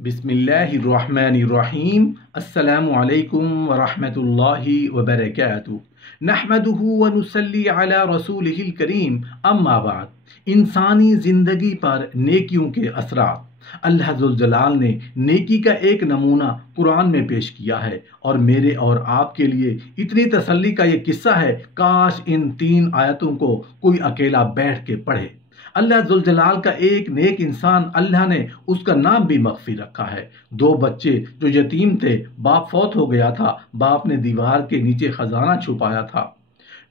بسم اللہ الرحمن الرحیم السلام علیکم ورحمۃ اللہ وبرکاتہ نحمدہ ونصلی علی رسولہ الکریم اما بعد۔ انسانی زندگی پر نیکیوں کے اثرات۔ اللہ ذوالجلال نے نیکی کا ایک نمونہ قرآن میں پیش کیا ہے، اور میرے اور آپ کے لیے اتنی تسلی کا یہ قصہ ہے، کاش ان 3 آیتوں کو کوئی اکیلا بیٹھ کے پڑھے۔ اللہ ذوالجلال کا ایک نیک انسان، اللہ نے اس کا نام بھی مخفی رکھا ہے۔ 2 بچے جو یتیم تھے، باپ فوت ہو گیا تھا، باپ نے دیوار کے نیچے خزانہ چھپایا تھا۔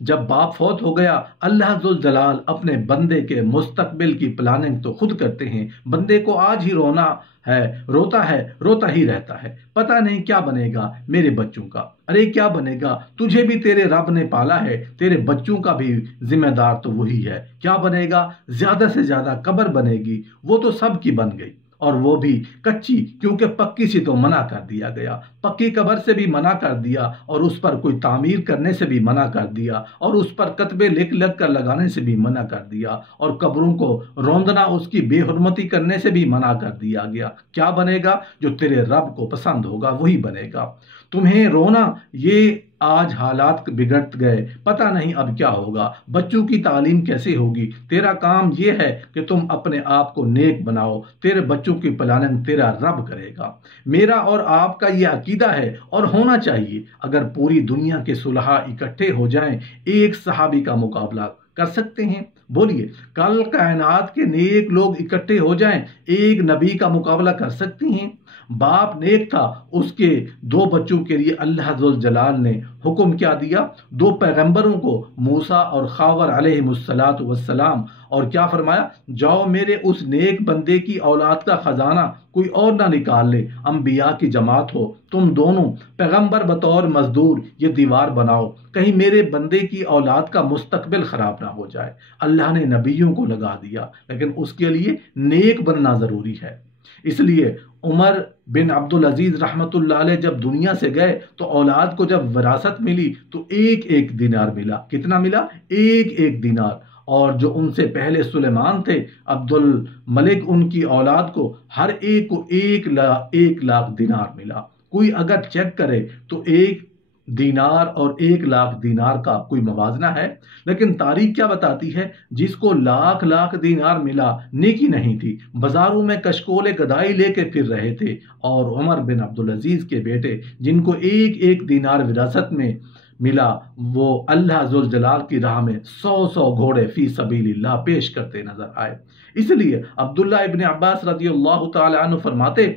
جب باپ فوت ہو گیا، اللہ ذوالجلال اپنے بندے کے مستقبل کی پلاننگ تو خود کرتے ہیں۔ بندے کو آج ہی رونا ہے، روتا ہی رہتا ہے، پتہ نہیں کیا بنے گا میرے بچوں کا۔ ارے کیا بنے گا؟ تجھے بھی تیرے رب نے پالا ہے، تیرے بچوں کا بھی ذمہ دار تو وہی ہے۔ کیا بنے گا؟ زیادہ سے زیادہ قبر بنے گی، وہ تو سب کی بن گئی، اور وہ بھی کچی، کیونکہ پکی سے تو منع کر دیا گیا۔ پکی قبر سے بھی منع کر دیا، اور اس پر کوئی تعمیر کرنے سے بھی منع کر دیا، اور اس پر کتبے لکھ کر لگانے سے بھی منع کر دیا، اور قبروں کو روندنا، اس کی بے حرمتی کرنے سے بھی منع کر دیا گیا۔ کیا بنے گا؟ جو تیرے رب کو پسند ہوگا وہی بنے گا۔ تمہیں رونا، یہ آج حالات بگڑ گئے، پتہ نہیں اب کیا ہوگا، بچوں کی تعلیم کیسے ہوگی۔ تیرا کام یہ ہے کہ تم اپنے آپ کو نیک بناؤ، تیرے بچوں کی پلاننگ تیرا رب کرے گا۔ میرا اور آپ کا یہ عقیدہ ہے، اور ہونا چاہیے۔ اگر پوری دنیا کے صلحاء اکٹھے ہو جائیں، ایک صحابی کا مقابلہ کر سکتے ہیں؟ بولیے، کل کائنات کے نیک لوگ اکٹھے ہو جائیں، ایک نبی کا مقابلہ کر سکتے ہیں؟ باپ نیک تھا، اس کے 2 بچوں کے لیے اللہ ذوالجلال نے حکم کیا دیا؟ 2 پیغمبروں کو، موسیٰ اور خاور علیہ السلام، اور کیا فرمایا؟ جاؤ میرے اس نیک بندے کی اولاد کا خزانہ کوئی اور نہ نکال لے، انبیاء کی جماعت ہو، تم دونوں پیغمبر بطور مزدور یہ دیوار بناؤ، کہیں میرے بندے کی اولاد کا مستقبل خراب نہ ہو جائے۔ اللہ نے نبیوں کو لگا دیا، لیکن اس کے لیے نیک بننا ضروری ہے۔ اس لیے عمر بن عبدالعزیز رحمۃ اللہ علیہ جب دنیا سے گئے تو اولاد کو جب وراثت ملی تو 1 دینار ملا۔ کتنا ملا؟ 1 دینار۔ اور جو ان سے پہلے سلیمان تھے، عبد الملک، ان کی اولاد کو ہر ایک کو 1 لاکھ دینار ملا۔ کوئی اگر چیک کرے تو 1 دینار اور 1 لاکھ دینار کا کوئی موازنہ ہے؟ لیکن تاریخ کیا بتاتی ہے؟ جس کو لاکھ دینار ملا، نیکی نہیں تھی، بازاروں میں کشکول گدائی لے کے پھر رہے تھے۔ اور عمر بن عبدالعزیز کے بیٹے، جن کو 1 دینار وراثت میں ملا، وہ اللہ ذوالجلال کی راہ میں 100 گھوڑے فی سبیل اللہ پیش کرتے نظر آئے۔ اس لیے عبداللہ ابن عباس رضی اللہ تعالی عنہ فرماتے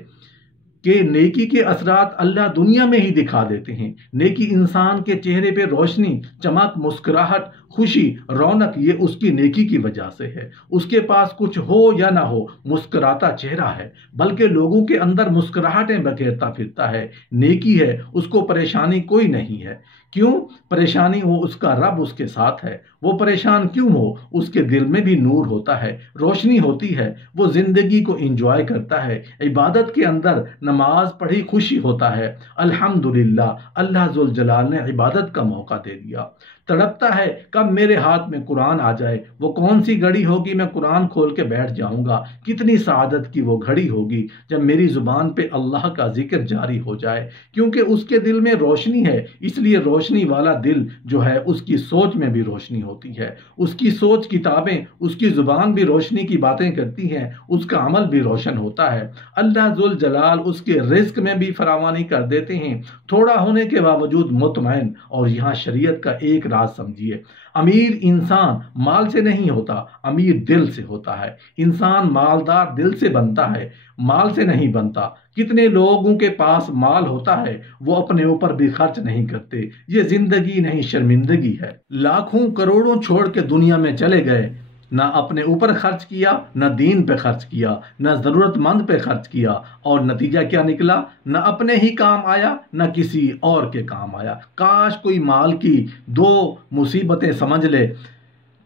کہ نیکی کے اثرات اللہ دنیا میں ہی دکھا دیتے ہیں۔ نیکی انسان کے چہرے پہ روشنی، چمک، مسکراہٹ، خوشی، رونق، یہ اس کی نیکی کی وجہ سے ہے۔ اس کے پاس کچھ ہو یا نہ ہو، مسکراتا چہرہ ہے، بلکہ لوگوں کے اندر مسکراہٹیں بکھیرتا پھرتا ہے۔ نیکی ہے، اس کو پریشانی کوئی نہیں ہے۔ کیوں پریشانی ہو؟ اس کا رب اس کے ساتھ ہے۔ وہ پریشان کیوں ہو؟ اس کے دل میں بھی نور ہوتا ہے، روشنی ہوتی ہے، وہ زندگی کو انجوائے کرتا ہے۔ عبادت کے اندر نماز پڑھی خوشی ہوتا ہے، الحمدللہ اللہ ذوالجلال نے عبادت کا موقع دے دیا۔ تڑپتا ہے کب میرے ہاتھ میں قرآن آ جائے، وہ کون سی گھڑی ہوگی میں قرآن کھول کے بیٹھ جاؤں گا۔ کتنی سعادت کی وہ گھڑی ہوگی جب میری زبان پہ اللہ کا ذکر جاری ہو جائے، کیونکہ اس کے دل میں روشنی ہے۔ اس لیے روشنی والا دل جو ہے، اس کی سوچ میں بھی روشنی ہوتی ہے، اس کی سوچ کتابیں، اس کی زبان بھی روشنی کی باتیں کرتی ہیں، اس کا عمل بھی روشن ہوتا ہے۔ اللہ ذوالجلال اس کے رزق میں بھی فراوانی کر دیتے ہیں، تھوڑا ہونے کے باوجود مطمئن۔ اور یہاں شریعت کا ایک راز سمجھیے، امیر انسان مال سے نہیں ہوتا، امیر دل سے ہوتا ہے۔ انسان مالدار دل سے بنتا ہے، مال سے نہیں بنتا۔ کتنے لوگوں کے پاس مال ہوتا ہے، وہ اپنے اوپر بھی خرچ نہیں کرتے۔ یہ زندگی نہیں، شرمندگی ہے۔ لاکھوں کروڑوں چھوڑ کے دنیا میں چلے گئے، نہ اپنے اوپر خرچ کیا، نہ دین پہ خرچ کیا، نہ ضرورت مند پہ خرچ کیا، اور نتیجہ کیا نکلا؟ نہ اپنے ہی کام آیا، نہ کسی اور کے کام آیا۔ کاش کوئی مال کی 2 مصیبتیں سمجھ لے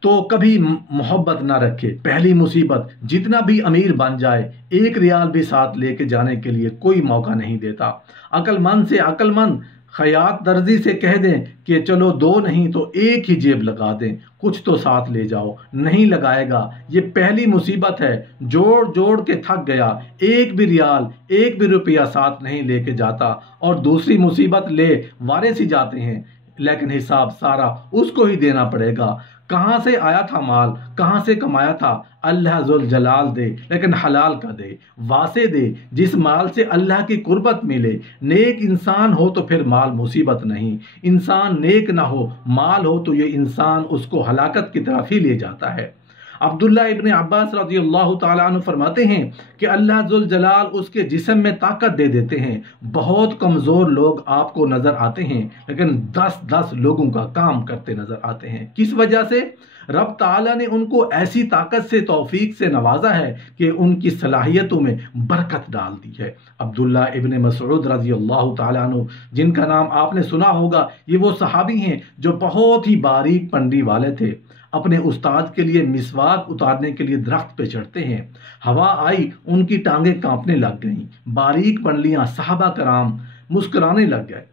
تو کبھی محبت نہ رکھے۔ پہلی مصیبت، جتنا بھی امیر بن جائے، 1 ریال بھی ساتھ لے کے جانے کے لیے کوئی موقع نہیں دیتا۔ عقل مند سے عقل مند خیاط درزی سے کہہ دیں کہ چلو دو نہیں تو ایک ہی جیب لگا دیں، کچھ تو ساتھ لے جاؤ، نہیں لگائے گا، یہ پہلی مصیبت ہے۔ جوڑ جوڑ کے تھک گیا، ایک بھی ریال ایک بھی روپیہ ساتھ نہیں لے کے جاتا، اور دوسری مصیبت لے وارث ہی جاتے ہیں، لیکن حساب سارا اس کو ہی دینا پڑے گا۔ کہاں سے آیا تھا مال، کہاں سے کمایا تھا، اللہ ذوالجلال دے، لیکن حلال کا دے، واسع دے، جس مال سے اللہ کی قربت ملے۔ نیک انسان ہو تو پھر مال مصیبت نہیں، انسان نیک نہ ہو، مال ہو تو یہ انسان اس کو ہلاکت کی طرف ہی لے جاتا ہے۔ عبداللہ ابن عباس رضی اللہ تعالیٰ عنہ فرماتے ہیں کہ اللہ ذوالجلال اس کے جسم میں طاقت دے دیتے ہیں۔ بہت کمزور لوگ آپ کو نظر آتے ہیں، لیکن 10 لوگوں کا کام کرتے نظر آتے ہیں۔ کس وجہ سے؟ رب تعالیٰ نے ان کو ایسی طاقت سے، توفیق سے نوازا ہے کہ ان کی صلاحیتوں میں برکت ڈال دی ہے۔ عبداللہ ابن مسعود رضی اللہ تعالیٰ عنہ، جن کا نام آپ نے سنا ہوگا، یہ وہ صحابی ہیں جو بہت ہی باریک پنڈی والے تھے۔ اپنے استاد کے لیے مسواک اتارنے کے لیے درخت پہ چڑھتے ہیں، ہوا آئی ان کی ٹانگیں کانپنے لگ گئیں، باریک پنڈلیاں، صحابہ کرام مسکرانے لگ گئے۔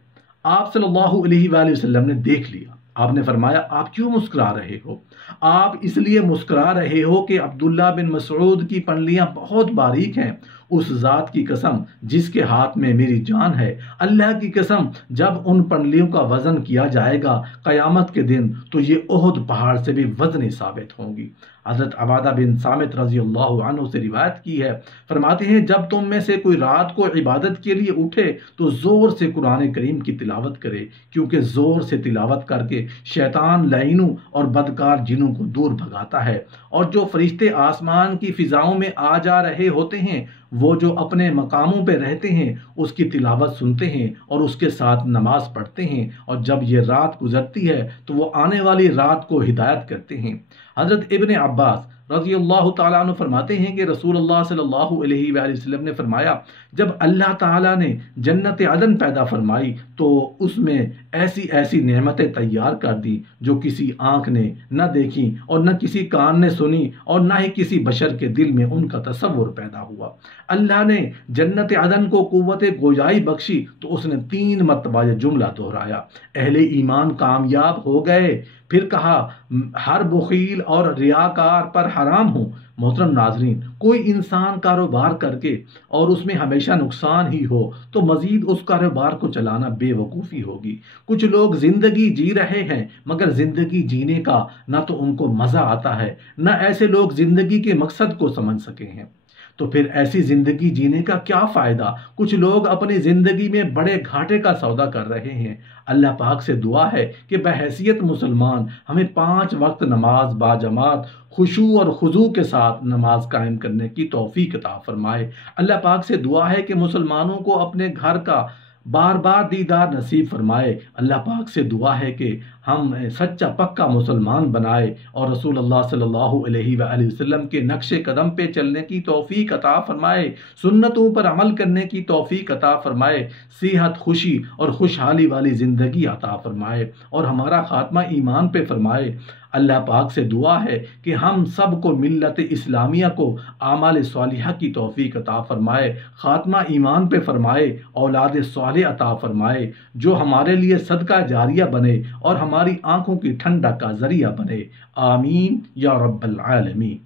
آپ صلی اللہ علیہ وآلہ وسلم نے دیکھ لیا، آپ نے فرمایا آپ کیوں مسکرا رہے ہو؟ آپ اس لیے مسکرا رہے ہو کہ عبداللہ بن مسعود کی پنڈلیاں بہت باریک ہیں۔ اس ذات کی قسم جس کے ہاتھ میں میری جان ہے، اللہ کی قسم جب ان پنڈلیوں کا وزن کیا جائے گا قیامت کے دن تو یہ احد پہاڑ سے بھی وزنی ثابت ہوں گی۔ حضرت عبادہ بن صامت رضی اللہ عنہ سے روایت کی ہے، فرماتے ہیں جب تم میں سے کوئی رات کو عبادت کے لیے اٹھے تو زور سے قرآن کریم کی تلاوت کرے، کیونکہ زور سے تلاوت کر کے شیطان لعینوں اور بدکار جنوں کو دور بھگاتا ہے، اور جو فرشتے آسمان کی فضاؤں میں آ جا رہے ہوتے ہیں وہ جو اپنے مقاموں پہ رہتے ہیں اس کی تلاوت سنتے ہیں اور اس کے ساتھ نماز پڑھتے ہیں، اور جب یہ رات گزرتی ہے تو وہ آنے والی رات کو ہدایت کرتے ہیں۔ حضرت ابن عباس رضی اللہ تعالیٰ عنہ فرماتے ہیں کہ رسول اللہ صلی اللہ علیہ وآلہ وسلم نے فرمایا جب اللہ تعالیٰ نے جنت عدن پیدا فرمائی تو اس میں ایسی ایسی نعمتیں تیار کر دی جو کسی آنکھ نے نہ دیکھی اور نہ کسی کان نے سنی اور نہ ہی کسی بشر کے دل میں ان کا تصور پیدا ہوا۔ اللہ نے جنت عدن کو قوت گویائی بخشی تو اس نے 3 مرتبہ یہ جملہ دہرایا، اہل ایمان کامیاب ہو گئے۔ پھر کہا ہر بخیل اور ریاکار پر حرام ہوں۔ محترم ناظرین، کوئی انسان کاروبار کر کے اور اس میں ہمیشہ نقصان ہی ہو تو مزید اس کاروبار کو چلانا بے وقوفی ہوگی۔ کچھ لوگ زندگی جی رہے ہیں مگر زندگی جینے کا نہ تو ان کو مزہ آتا ہے، نہ ایسے لوگ زندگی کے مقصد کو سمجھ سکے ہیں۔ تو پھر ایسی زندگی جینے کا کیا فائدہ؟ کچھ لوگ اپنی زندگی میں بڑے گھاٹے کا سودا کر رہے ہیں۔ اللہ پاک سے دعا ہے کہ بحیثیت مسلمان ہمیں 5 وقت نماز باجماعت خشوع اور خضوع کے ساتھ نماز قائم کرنے کی توفیق عطا فرمائے۔ اللہ پاک سے دعا ہے کہ مسلمانوں کو اپنے گھر کا بار بار دیدار نصیب فرمائے۔ اللہ پاک سے دعا ہے کہ ہم سچا پکا مسلمان بنائے اور رسول اللہ صلی اللہ علیہ وآلہ وسلم کے نقش قدم پہ چلنے کی توفیق عطا فرمائے، سنتوں پر عمل کرنے کی توفیق عطا فرمائے، صحت، خوشی اور خوشحالی والی زندگی عطا فرمائے اور ہمارا خاتمہ ایمان پہ فرمائے۔ اللہ پاک سے دعا ہے کہ ہم سب کو ملت اسلامیہ کو اعمال صالحہ کی توفیق عطا فرمائے، خاتمہ ایمان پہ فرمائے، اولاد صالح عطا فرمائے جو ہمارے لیے صدقہ جاریہ بنے اور ہماری آنکھوں کی ٹھنڈک کا ذریعہ بنے۔ آمین یا رب العالمین۔